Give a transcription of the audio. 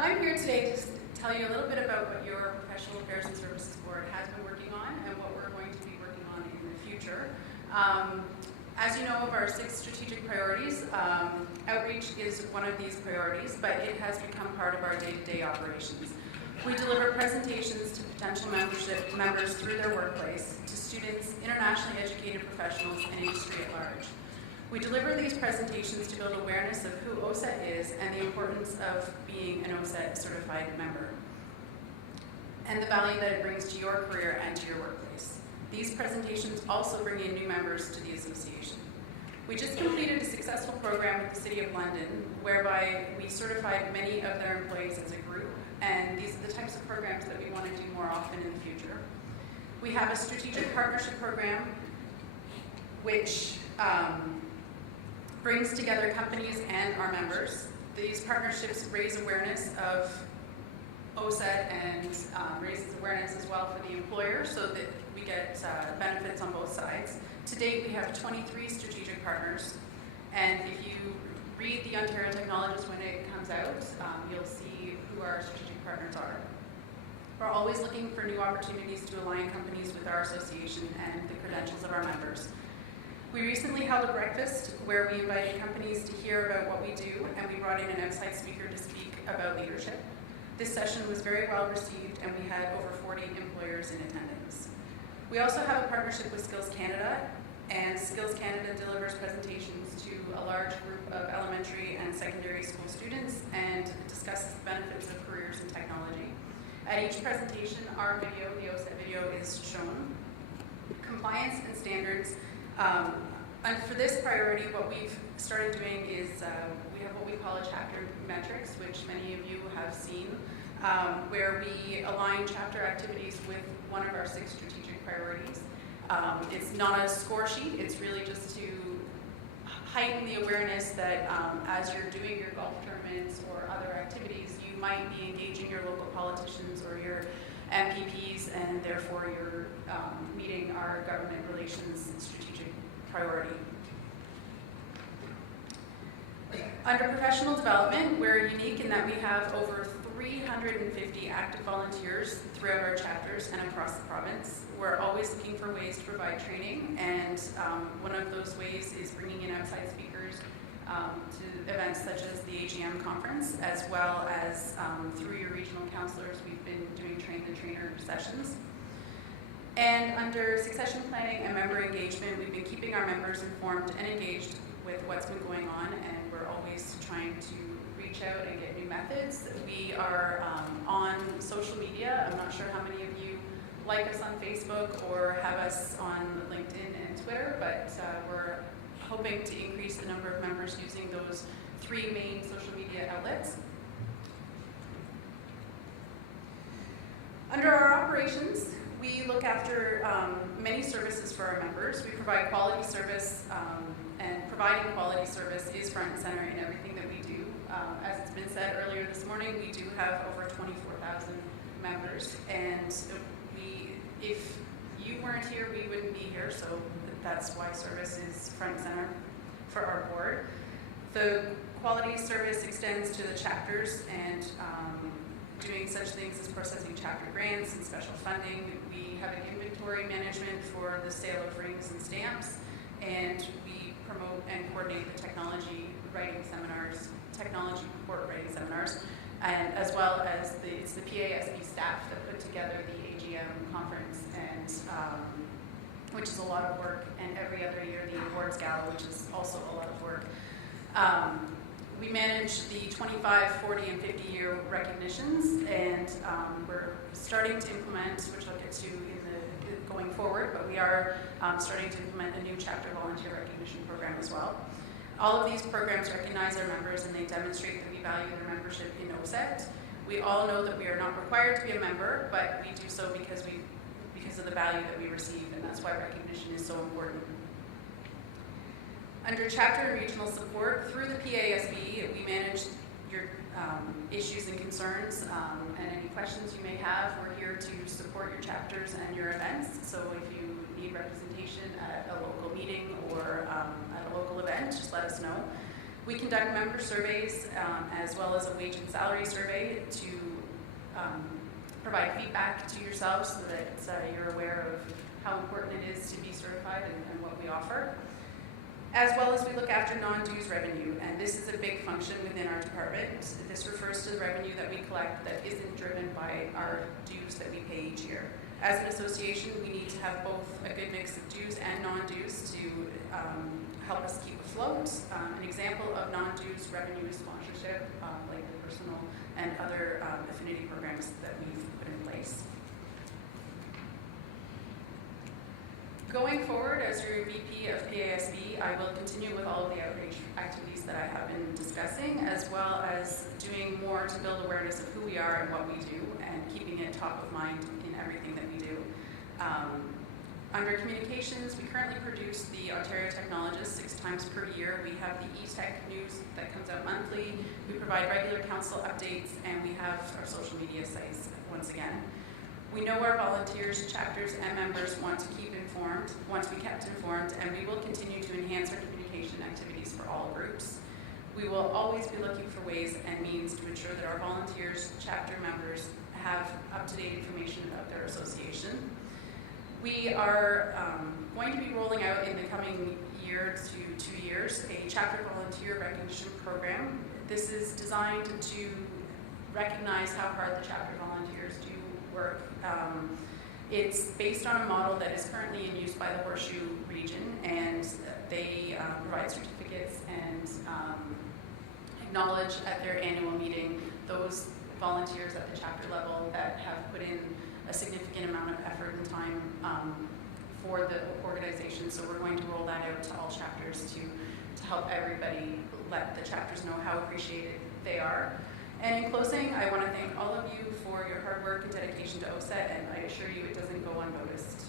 I'm here today to tell you a little bit about what your Professional Affairs and Services Board has been working on and what we're going to be working on in the future. As you know of our 6 strategic priorities, outreach is one of these priorities, but it has become part of our day-to-day operations. We deliver presentations to potential members through their workplace, to students, internationally educated professionals, and industry at large. We deliver these presentations to build awareness of who Oacett is and the importance of being an Oacett certified member, and the value that it brings to your career and to your workplace. These presentations also bring in new members to the association. We just completed a successful program with the City of London, whereby we certified many of their employees as a group, and these are the types of programs that we want to do more often in the future. We have a strategic partnership program which brings together companies and our members. These partnerships raise awareness of Oacett and raises awareness as well for the employer, so that we get benefits on both sides. To date, we have 23 strategic partners, and if you read the Ontario Technologist when it comes out, you'll see who our strategic partners are. We're always looking for new opportunities to align companies with our association and the credentials of our members. We recently held a breakfast where we invited companies to hear about what we do, and we brought in an outside speaker to speak about leadership. This session was very well received, and we had over 40 employers in attendance. We also have a partnership with Skills Canada, and Skills Canada delivers presentations to a large group of elementary and secondary school students and discusses the benefits of careers in technology. At each presentation, our video, the Oacett video, is shown. Compliance and standards. And for this priority, what we've started doing is we have what we call a chapter metrics, which many of you have seen, where we align chapter activities with one of our 6 strategic priorities. It's not a score sheet, it's really just to heighten the awareness that as you're doing your golf tournaments or other activities, you might be engaging your local politicians or your MPPs, and therefore you're meeting our government relations strategic priority. Under professional development, we're unique in that we have over 350 active volunteers throughout our chapters and across the province. We're always looking for ways to provide training, and one of those ways is bringing in outside speakers to events such as the AGM conference, as well as through your regional counselors, we've been doing train-the-trainer sessions. And under succession planning and member engagement, we've been keeping our members informed and engaged with what's been going on, and we're always trying to reach out and get new methods. We are on social media. I'm not sure how many of you like us on Facebook or have us on LinkedIn and Twitter, but we're hoping to increase the number of members using those 3 main social media outlets. Under our operations, we look after many services for our members. We provide quality service, and providing quality service is front and center in everything that we do. As it's been said earlier this morning, we do have over 24,000 members, and if you weren't here, we wouldn't be here, so that's why service is front and center for our board. The quality service extends to the chapters and doing such things as processing chapter grants and special funding. We have an inventory management for the sale of rings and stamps, and we promote and coordinate the technology report writing seminars, and as well as it's the PASB staff that put together the AGM conference, and which is a lot of work, and every other year the awards gala, which is also a lot of work. We manage the 25, 40, and 50-year recognitions, and we're starting to implement, which I'll get to going forward, but we are starting to implement a new chapter volunteer recognition program as well. All of these programs recognize our members, and they demonstrate that we value their membership in Oacett. We all know that we are not required to be a member, but we do so because of the value that we receive, and that's why recognition is so important. Under chapter and regional support, through the PASB, we manage your issues and concerns, and any questions you may have. We're here to support your chapters and your events, so if you need representation at a local meeting or at a local event, just let us know. We conduct member surveys as well as a wage and salary survey to provide feedback to yourselves so that you're aware of how important it is to be certified and what we offer. As well as we look after non-dues revenue, and this is a big function within our department. This refers to the revenue that we collect that isn't driven by our dues that we pay each year. As an association, we need to have both a good mix of dues and non-dues to help us keep afloat. An example of non-dues revenue is sponsorship, like the personal and other affinity programs that we've put in place. Going forward, as your VP of PASB, I will continue with all of the outreach activities that I have been discussing, as well as doing more to build awareness of who we are and what we do, and keeping it top of mind in everything that we do. Under communications, we currently produce the Ontario Technologist 6 times per year. We have the e-tech news that comes out monthly. We provide regular council updates, and we have our social media sites once again. We know our volunteers, chapters, and members want to be kept informed, and we will continue to enhance our communication activities for all groups. We will always be looking for ways and means to ensure that our volunteers, chapter members, have up-to-date information about their association. We are going to be rolling out in the coming year to 2 years a chapter volunteer recognition program. This is designed to recognize how hard the chapter volunteers do work. It's based on a model that is currently in use by the Horseshoe region, and they provide certificates and acknowledge at their annual meeting those volunteers at the chapter level that have put in a significant amount of effort and time for the organization. So we're going to roll that out to all chapters to help everybody let the chapters know how appreciated they are. And in closing, I want to thank all of you for your hard work and dedication to Oacett, and I assure you it doesn't go unnoticed.